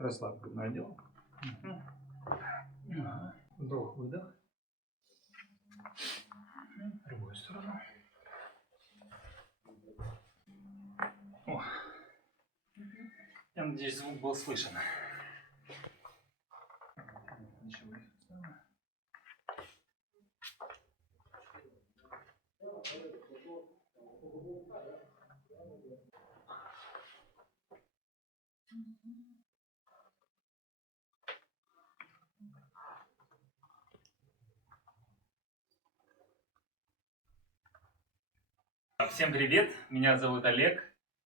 Расслабь грудной отдел. Вдох, выдох. В другую сторону. О. Я надеюсь, звук был слышен. Всем привет, меня зовут Олег.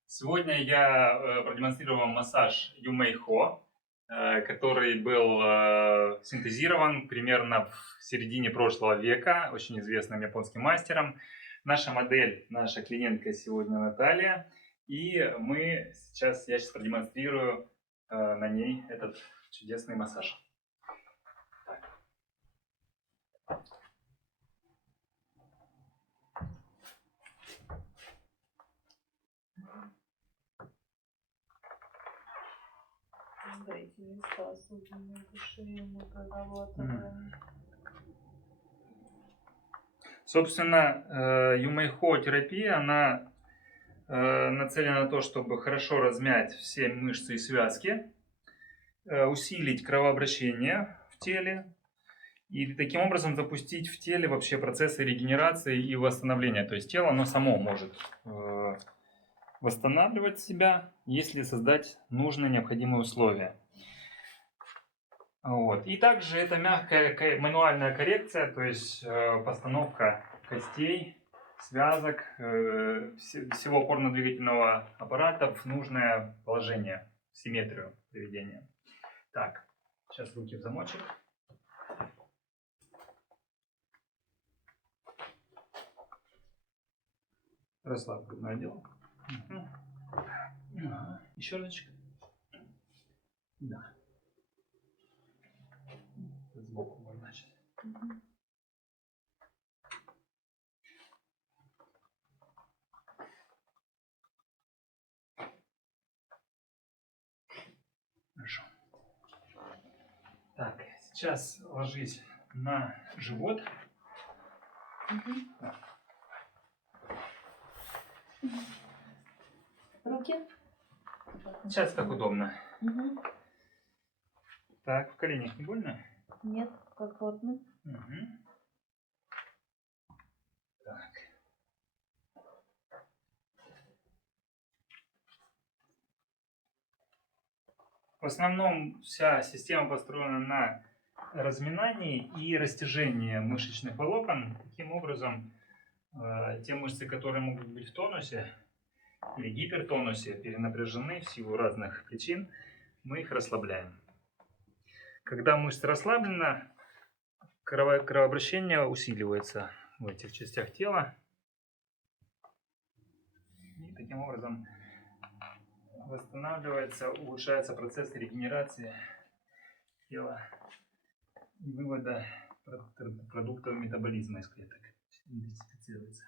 Сегодня я продемонстрирую вам массаж Юмэйхо, который был синтезирован примерно в середине прошлого века очень известным японским мастером. Наша модель, наша клиентка сегодня Наталья, и я сейчас продемонстрирую на ней этот чудесный массаж. Эти места, особенно шею, мы прорабатываем. Собственно, Юмэйхо терапия, она нацелена на то, чтобы хорошо размять все мышцы и связки, усилить кровообращение в теле и таким образом запустить в теле вообще процессы регенерации и восстановления. То есть тело, оно само может восстанавливать себя, если создать нужные необходимые условия. Вот. И также это мягкая мануальная коррекция, то есть постановка костей, связок, всего опорно-двигательного аппарата в нужное положение, в симметрию приведения. Так, сейчас руки в замочек. Расслабь грудной отдел. Еще разочек. Да. Сбоку можно начать. Хорошо. Так, сейчас ложись на живот. Руки? Сейчас как удобно. Так, в коленях не больно? Нет, комфортно. Так. В основном вся система построена на разминании и растяжении мышечных волокон. Таким образом, те мышцы, которые могут быть в тонусе или гипертонусе, перенапряжены в силу разных причин, мы их расслабляем. Когда мышца расслаблена, кровообращение усиливается в этих частях тела. И таким образом восстанавливается, улучшается процесс регенерации тела и вывода продуктов метаболизма из клеток. Интенсифицируется.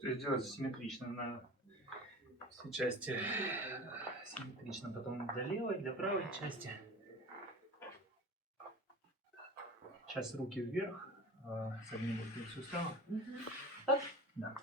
То есть делать симметрично на все части, симметрично потом для левой, для правой части. Сейчас руки вверх, согни суставы. Да.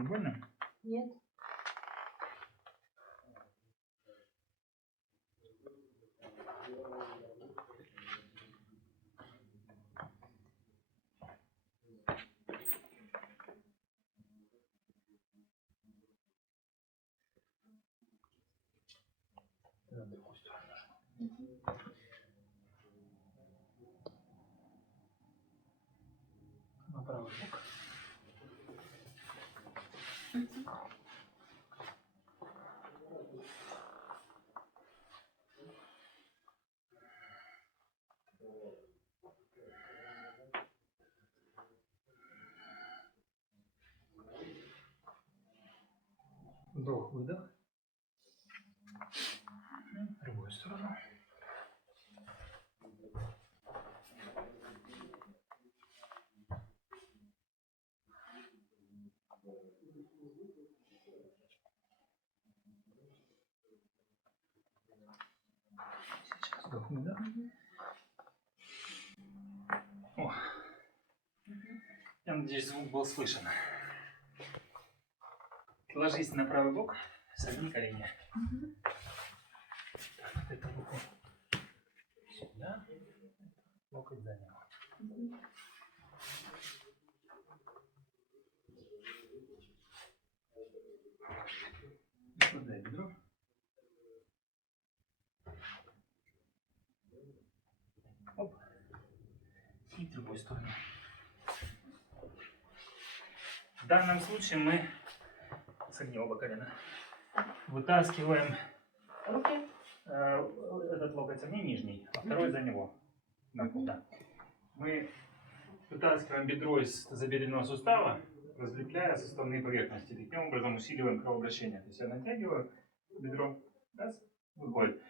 Не больно? Нет. Да, в другую сторону. На правый бок. Вдох, выдох. В другую сторону. Сейчас вдох, выдох. О. Я надеюсь, звук был слышен. Ложись на правый бок, согни колени. Так, вот эту руку сюда, локоть за него. Сюда бедро. Оп. И в другую сторону. В данном случае мы согни оба колена. Вытаскиваем Руки. этот локоть согни нижний, а второй за него. Да. Мы вытаскиваем бедро из тазобедренного сустава, разлепляя суставные поверхности. Таким образом усиливаем кровообращение. То есть я натягиваю бедро, раз, выходит.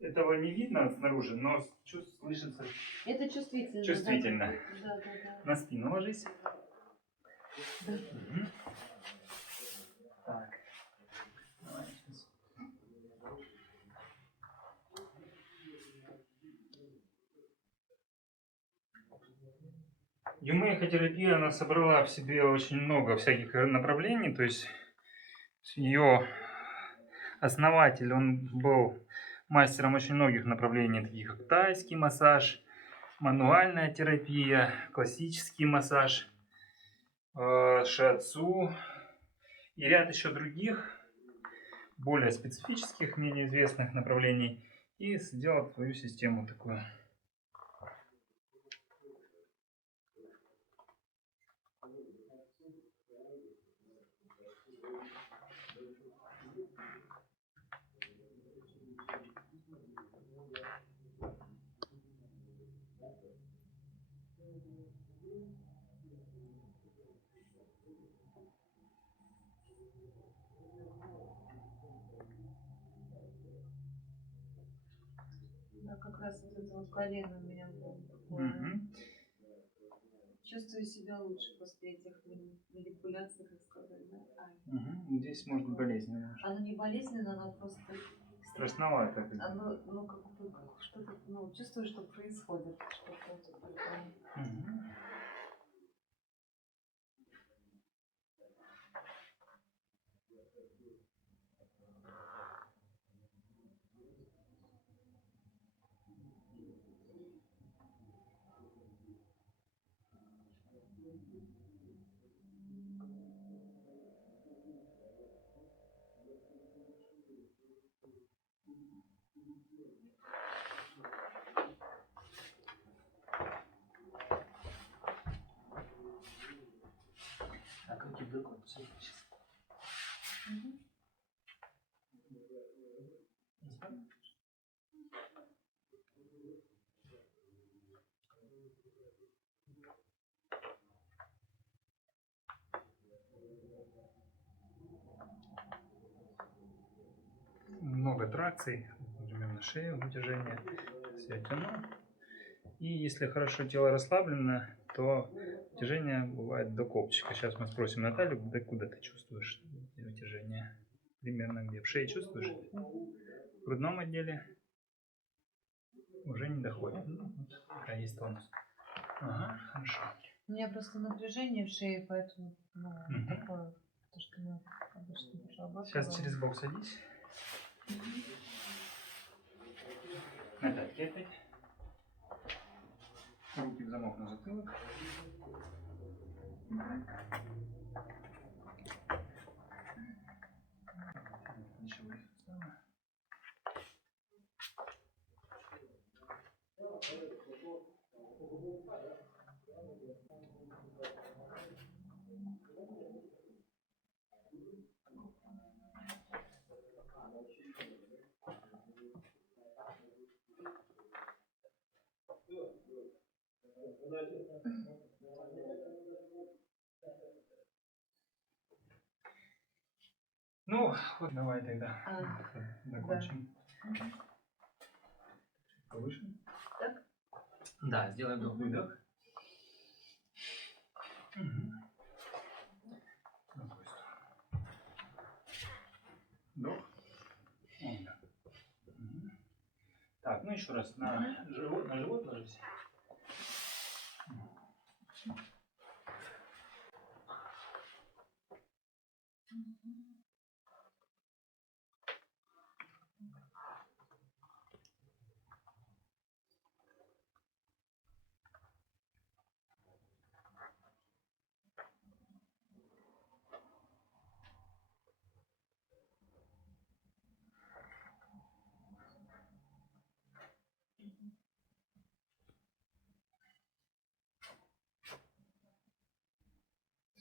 Этого не видно снаружи, но слышится. Это чувствительно. Чувствительно. Да. На спину ложись. Угу. Так. Давай сейчас. Юмейхо-терапия, она собрала в себе очень много всяких направлений, то есть ее основатель, он был мастером очень многих направлений, таких как тайский массаж, мануальная терапия, классический массаж, шиатсу и ряд еще других, более специфических, менее известных направлений, и сделал свою систему такую. Да, как раз вот это вот колено у меня было такое. Чувствую себя лучше после этих манипуляций, так сказать, да? Здесь может быть болезненно. Оно не болезненно, оно просто страшновато. оно, ну, как бы что-то, ну, чувствую, что происходит, что-то. Так, руки в руку, сейчас. Много тракций, например, на шею, вытяжение, себя тяну. И если хорошо тело расслаблено, то вытяжение бывает до копчика. Сейчас мы спросим Наталью, куда ты чувствуешь вытяжение? Примерно где? В шее чувствуешь? В грудном отделе уже не доходит. Ну, вот, пока есть тонус. Ага, хорошо. У меня просто напряжение в шее, поэтому такое То, что мы обычно прорабатываем. Сейчас через бок садись. На пятки опять. Руки в замок на затылок. Плечевые суставы. Ну, вот давай тогда закончим. Повыше. Так? Да, сделай вдох-выдох. Вдох. Выдох. Так, ну еще раз на живот ложись.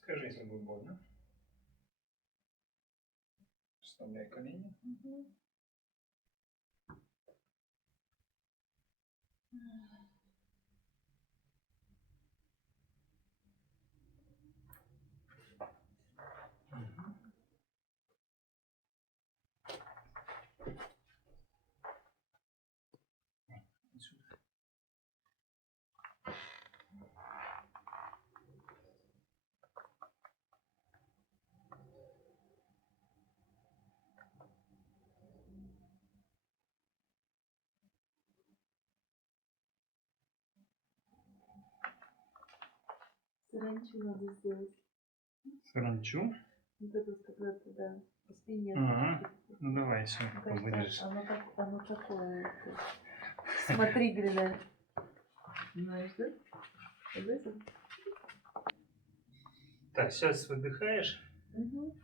Скажи, если будет больно. Вставляй колени. Сюда. Саранчу надо сделать. Саранчу. Вот это вот как раз, да, по спине. Ага. Ну давай, все, Мне кажется, вырежешь. оно такое смотрибельное. Знаешь, да? Вот это? Так, сейчас выдыхаешь. Угу.